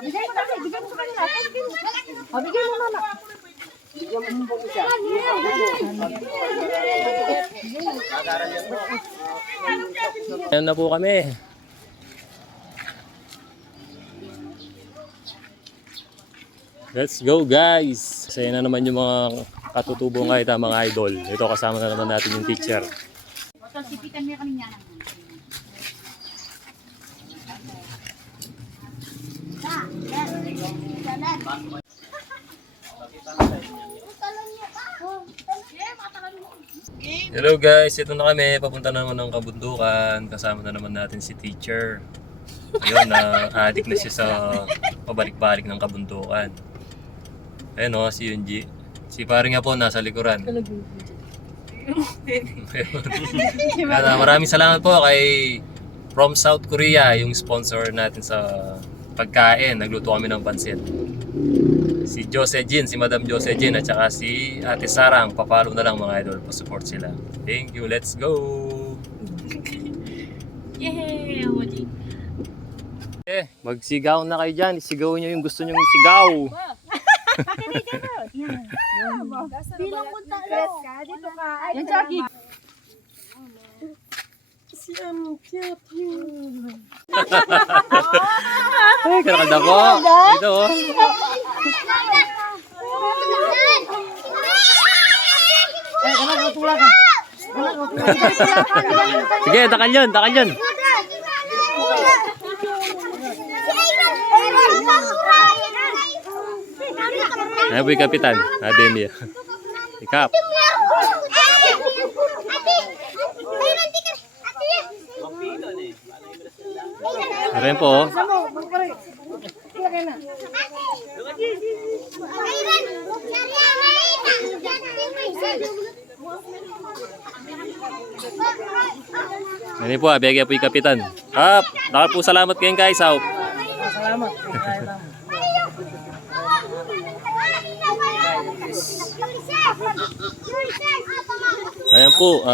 Bigay mo natin, bigay mo sa kanila. Bigay mo mama. Ayan na po kami. Let's go guys! Saya na naman yung mga katutubong kahit mga idol. Ito kasama na naman natin yung teacher. Sipitan mo kami niya. Hello guys! Ito na kami. Papunta na naman ng kabundukan. Kasama na naman natin si teacher. Ayun, addict na siya sa pabalik-balik ng kabundukan. Ayun o, si Yunji. Si pare nga po nasa likuran. Maraming salamat po kay From South Korea, yung sponsor natin sa pagkain. Nagluto kami ng pansit. Si Jose Jin, si Madam Jose Jin at saka si Ate Sarang. Papalo na lang mga idol, pa-support sila. Thank you, let's go! Yay! Magsigaw na kayo dyan. Isigaw nyo yung gusto nyo isigaw. Bilang punta lang. Dito ka. Yan, Jackie. Si cute yun. Ay, karakanda po. Ito oh. Sige, takal yun, takal yun. Ay, boy kapitan. Adin niya. Ikap. Aren po. Oh. Ini po, abiyagya po yung kapitan. Kap, nakal po salamat kayong guys. Salamat. Ayan po,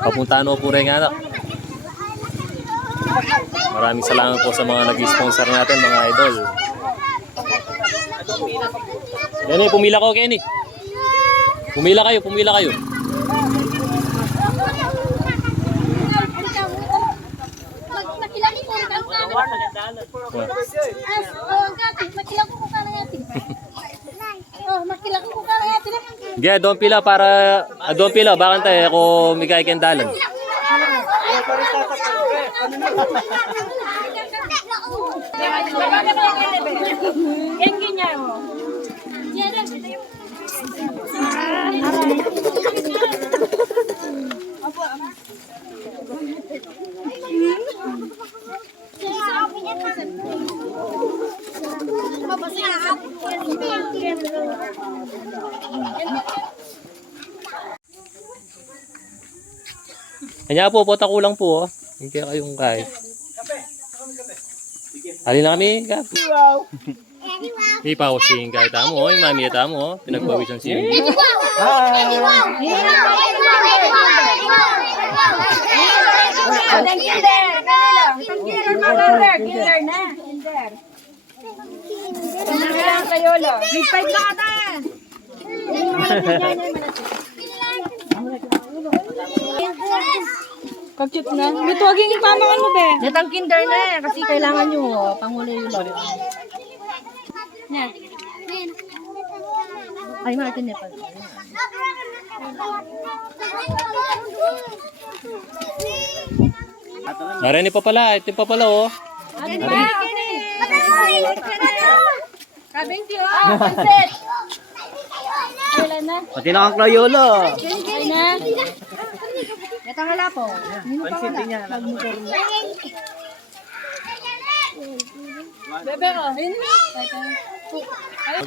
papuntaan mo po rin anak. Maraming salamat po sa mga nag-sponsor natin mga idol. Kenny, pumila ko Kenny. Pumila kayo, pumila kayo. Gaya, doon pila para doon pila bakan tayo ako migay kendalan. Kanya po, pota ko lang po. Hindi kayong kahit. Halin na kami. Hindi pa ako singing kahit tamo. Yung mami tamo. Pinagpawisan siya. Kag-cute na. May tuwaging ipamangan mo, be. Netang kinder na eh. Kasi kailangan nyo, panghuli yung lolo. Ay, Martin Nepal. Narinig pa pala. Ito pa pala oh. Kabing tiyo. Pansit. Wala na. Pati na kang Crayola. Ay na. Netang wala po. Pansit din niya. Bebe ko.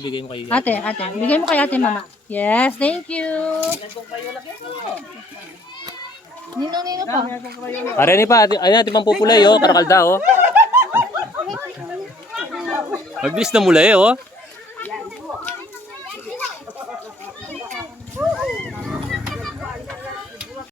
Bigay mo kayo. Ate. Bigay mo kay ate, mama. Yes, thank you. Nino pa. Narinig pa. Ayun natin pang pupulay oh. Karakalda oh. Mabilis na mula eh oh.